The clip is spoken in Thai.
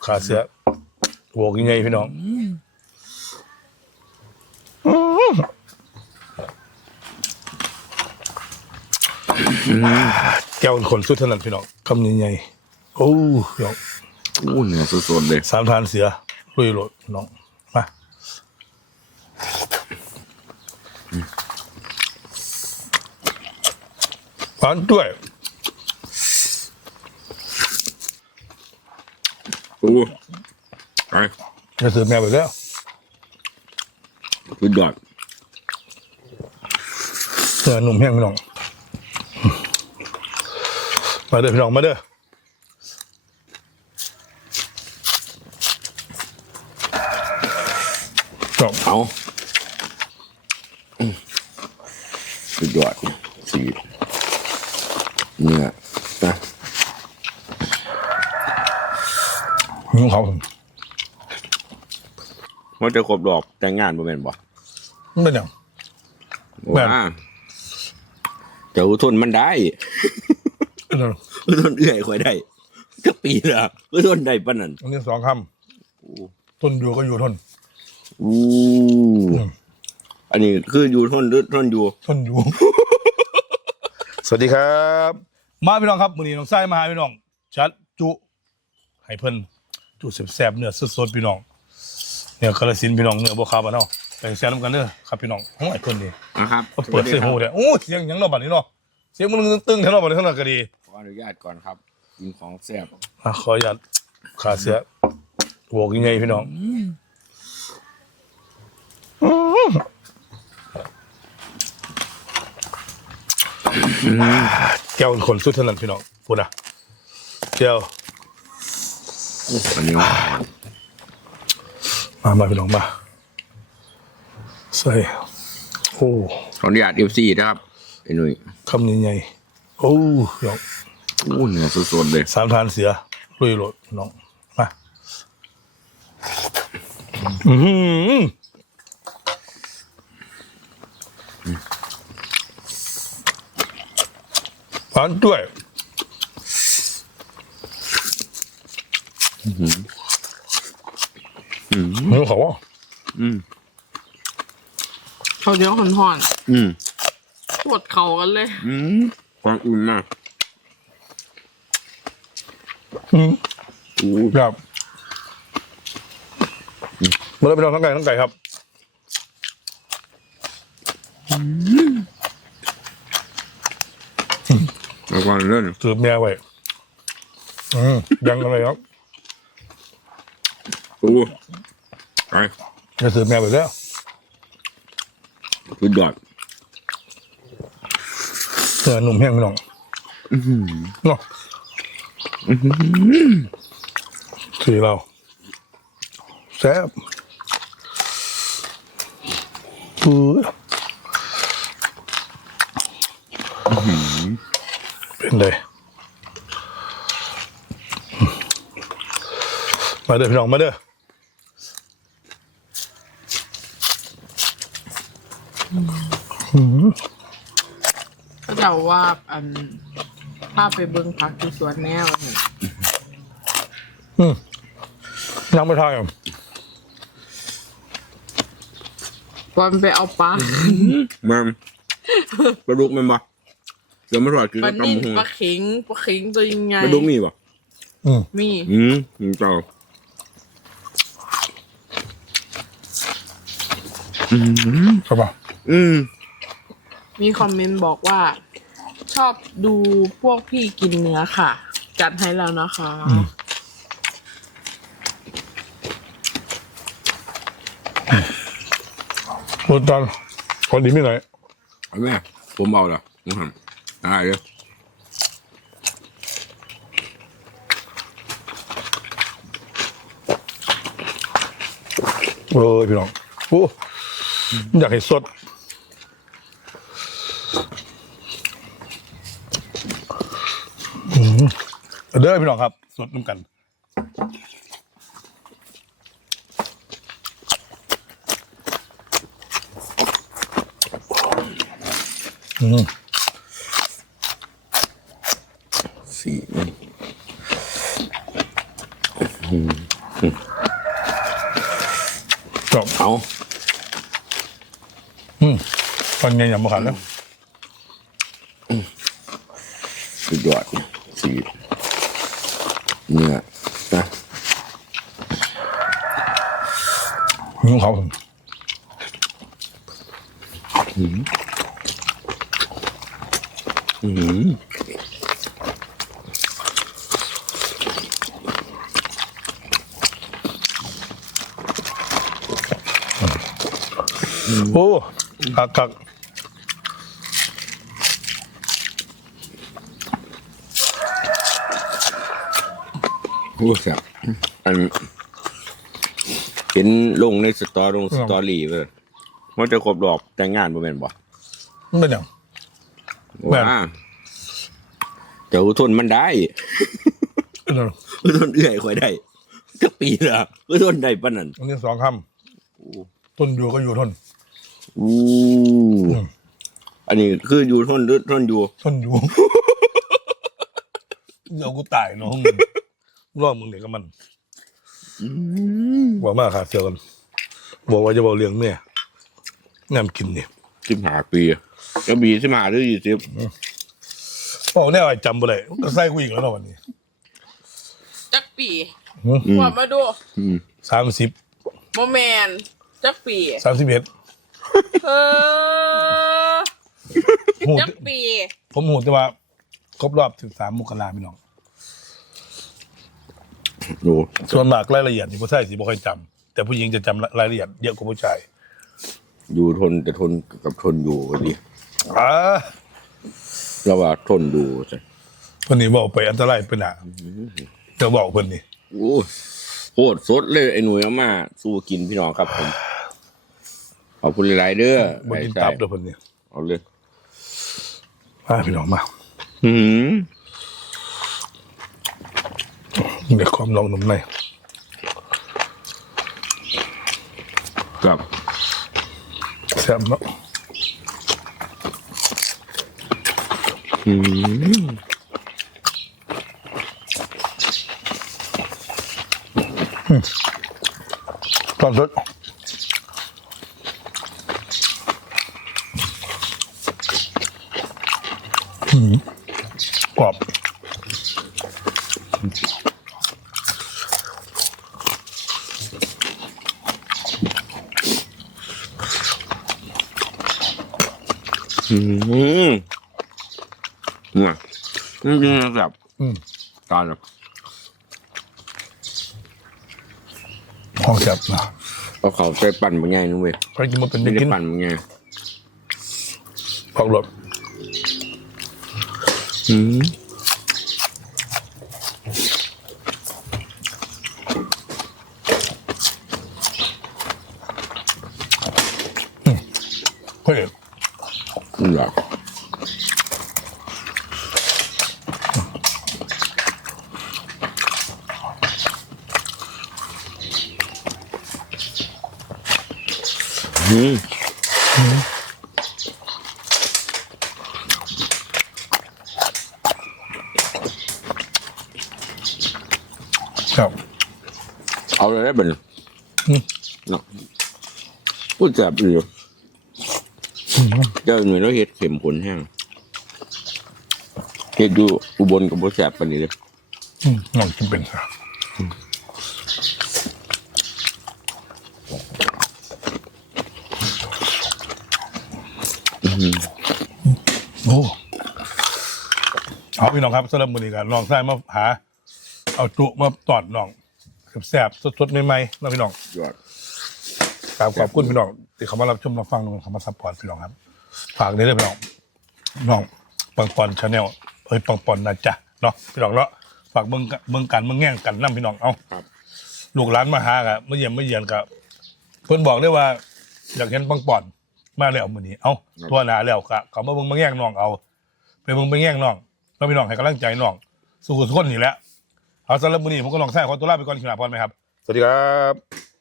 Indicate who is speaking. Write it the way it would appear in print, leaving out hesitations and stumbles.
Speaker 1: ขาเสียโวกยังไงพี่น้องแก้วขนสุดถนัดพี่น้องคำยังไงโอ้พี่น้อง
Speaker 2: เนื้อสดๆเลย
Speaker 1: สามทานเสียลุยโหลดน้องมาหวานด้วย
Speaker 2: ไป
Speaker 1: จะซื้อแมวไปแล้ว
Speaker 2: สุดยอด
Speaker 1: เนื้อนุ่มแห้งพี่น้องมาเด้อพี่น้องมาเด้อ
Speaker 2: เอาสุดยอดสีเนื้อนะ
Speaker 1: เขา
Speaker 2: ว่าจะครบรอบแต่งงานบ่แม่นบ่
Speaker 1: เป็นอย่าง
Speaker 2: ว่าจะอุทนมันได้อุทนเอื้อยค่อยได้จะปีละอุทนได้ปานนั้น
Speaker 1: อันนี้สองคำทนอยู่ก็อยู่ทน
Speaker 2: อันนี้คืออยู่ทนหรือทนอยู่
Speaker 1: ทนอยู่ สวัสดีครับมาพี่น้องครับมื้อนี้น้องไส้มาหาพี่น้องชัดจุให้เพิ่นจุแซ่บๆเนื้อสดๆพี่น้องเนี่ยกาฬสินธุ์พี่น้องเนื้อบ่ขาวบ้านเฮาไปแซ่บนำกันเด้อครับพี่น้องโอ้ยเพิ่นนี่
Speaker 2: นะครับ
Speaker 1: เปิดเสียงหูเด้อโอ้เสียงหยังเนาะบัดนี้เนาะเสียงมันตึงๆแท้เนาะบัดนี้เท่านั้นก็ดี
Speaker 2: ขออนุญาตก่อนครับกินของแซ่บ
Speaker 1: ขออนุญาตขาเสียโวกยังไงพี่น้องแก้วขนสุดถนัดพี่น้องพูดนะแก้ว
Speaker 2: อันนี้
Speaker 1: มาพี่น้องมาใส่โอ้
Speaker 2: ขออนุญาต FC นะครับไอ้หนุ่ย
Speaker 1: คำใหญ่ๆโอ้พี่น้อง
Speaker 2: เนื้อสดๆเลย
Speaker 1: สามทานเสียลุยโหลดน้องมาหวานด้วยไม่เขาว่า
Speaker 3: เขาเดี๋ยวหอนปวดเข่ากันเลย
Speaker 2: ความอุ่นมาก
Speaker 1: ครับมาเลยไปลองทั้งไก่ครับ
Speaker 2: แล้วก็เล่น
Speaker 1: สืบแนวไว้ยังอะไรครับ
Speaker 2: ไป
Speaker 1: จะสืบแนวไปแล้ว
Speaker 2: สุดยอด
Speaker 1: เนื้อนุ่มแห้งพี่น้องเนาะสีเราแซ่บเป็นเลยมาเด้อพี่น้องมาเด้อ
Speaker 3: ก็จะว่าถ้าไปเบิ้งพักที่สวนแนว
Speaker 1: ยังไม่ทายอ่ะ
Speaker 3: วันไปเอาปลา
Speaker 2: มันปลาดุกมันปะเดี๋ยวมาถอดกิน
Speaker 3: ปลานิ่มปลาเข็งตัวยังไง
Speaker 2: ปลาดุกมีปะ
Speaker 3: มี
Speaker 2: เจ้า
Speaker 1: ใช่ปะ
Speaker 3: มีคอมเมนต์บอกว่าชอบดูพวกพี่กินเนื้อค่ะจัดให้แล้วนะคะ
Speaker 1: รสจัดคนดีไม่ไหน
Speaker 2: เอาแม่ผมเอาละผมทำได้เลย
Speaker 1: พี่น้องโอ้อยากให้สดเด้อพี่น้องครับสดน้ำกัน
Speaker 2: สี
Speaker 1: จบ
Speaker 2: เอา
Speaker 1: ตอนไงอย่ามาขันแล้ว
Speaker 2: สุดยอดสีเนื้อนะ
Speaker 1: ของเขา โอ้คัก
Speaker 2: โอ้ครับอันเห็นลงในสตอรี่เว้ยว่าจะครบรอบแต่งงานบ่แม่นบ่
Speaker 1: มันเป็นอย่าง แม่น
Speaker 2: ว่าจะทนมันได้ ทนเอื่อยค่อยได้จะปีละก็ทนได้ปานนั้น
Speaker 1: อันนี้สองคำต้นอยู่ก็อยู่ทน
Speaker 2: อู้อันนี้คืออยู่ทนหรือทนอยู่
Speaker 1: ทนอยู่ เดี๋ยวกูตายเนาะรอบมึงเด็กกับมันบอกมากค่ะเสียวกันบอกว่าจะบอกเรื่องเนี่ยแง่มกินเนี่ย
Speaker 2: 15 ปีแล้วบี15หรือ20
Speaker 1: บอกแน่ว่าจำไปเลยก็ใส่กูอีกแล้วเนาะวันนี้
Speaker 3: จักปี
Speaker 2: อืม
Speaker 3: ว่ามาดู
Speaker 1: 30
Speaker 3: โมแมนจักปี
Speaker 1: 31
Speaker 3: เออ
Speaker 1: หู
Speaker 3: จักปี
Speaker 1: ผมหูแต่ว่าครบรอบ13 มกราพี่น้อง
Speaker 2: ดู
Speaker 1: ส่วนมากรายละเอียดนี่ผู้ชายสิบ่ค่อยจำแต่ผู้หญิงจะจำรายละเอียดเยอะกว่าผู้ชาย
Speaker 2: อยู่ทนแต่ทนกับทนอยู่ก็ดี
Speaker 1: อ่า
Speaker 2: แล้วว่าทนดูจ้ะ
Speaker 1: คนนี้บอกไปอันตรายไปหนาเดี๋ยวบอกคนนี้
Speaker 2: โอ้โคตรสดเลยไอ้หนุ่ยเอามาสู้กินพี่น้องครับผมขอบคุณหลายๆเด้อบ
Speaker 1: นกินตับเดี๋ยวคนนี้
Speaker 2: เอาเลย
Speaker 1: พี่น้องมา
Speaker 2: อืม
Speaker 1: เดี๋ยวความลองนมใน
Speaker 2: ครับ
Speaker 1: แซ่บเนาะ
Speaker 2: อืม
Speaker 1: ตอนสดกรอบ
Speaker 2: อืมเนี่ยนี่จริงๆแบบตอนแบบ
Speaker 1: ห้องแซ่บนะ
Speaker 2: เอาเขาใส่ปั่นบางไงนึงเว้ย
Speaker 1: ใครกินมาเป็น
Speaker 2: ไม่
Speaker 1: ยัง
Speaker 2: ได้
Speaker 1: กิน
Speaker 2: ปั่นบางไง
Speaker 1: ของรส
Speaker 2: อืม
Speaker 1: เฮ้ย
Speaker 2: อยากอืม
Speaker 1: ครับ
Speaker 2: เอาเลยได้บ่เนี่ยเนาะพูดจับอยู่เจ้าหน่วยเราเฮ็ดเข็มขนแห้งเฮ็ดอยู่อุบลกับบ่แซ่บปานนี้เลย
Speaker 1: น้องกินเป็นซะโอ้เอาพี่น้องครับสำหรับมื้อนี้กันน้องชายมาหา เอาจุมาตอดน้องแซ่บๆสดๆใหม่ๆนะพี่น้อง
Speaker 2: ยอด
Speaker 1: ขอบคุณพี่น้องที่เขามารับชมมาฟังเขามาซัพพอร์ตพี่น้องครับ ฝากเลยด้วยพี่น้องน้องปังปอนชาแนลปังปอนนะจ๊ะเนาะพี่น้องเนาะฝากเมืองกันเมืองแง่งกันน้ำพี่น้องเอาลูกหลานมาหากะมาเยี่ยมมาเยียนกับเพิ่นบอกได้ว่า อยากเห็นปังปอนมาแล้วมื้อนี้เอาตัวหนาแล้วกะเขามาเบิ่งมาแง่งน้องเอาไปเบิ่งไปแง่งน้องแล้วพี่น้องให้กำลังใจน้องสู้ทุกคนนี่แหละเอาสำหรับมื้อนี้ผมก็ลองแท้ขอตัวลาไปก่อนขนาดพรไหมครับสวัสดีครับ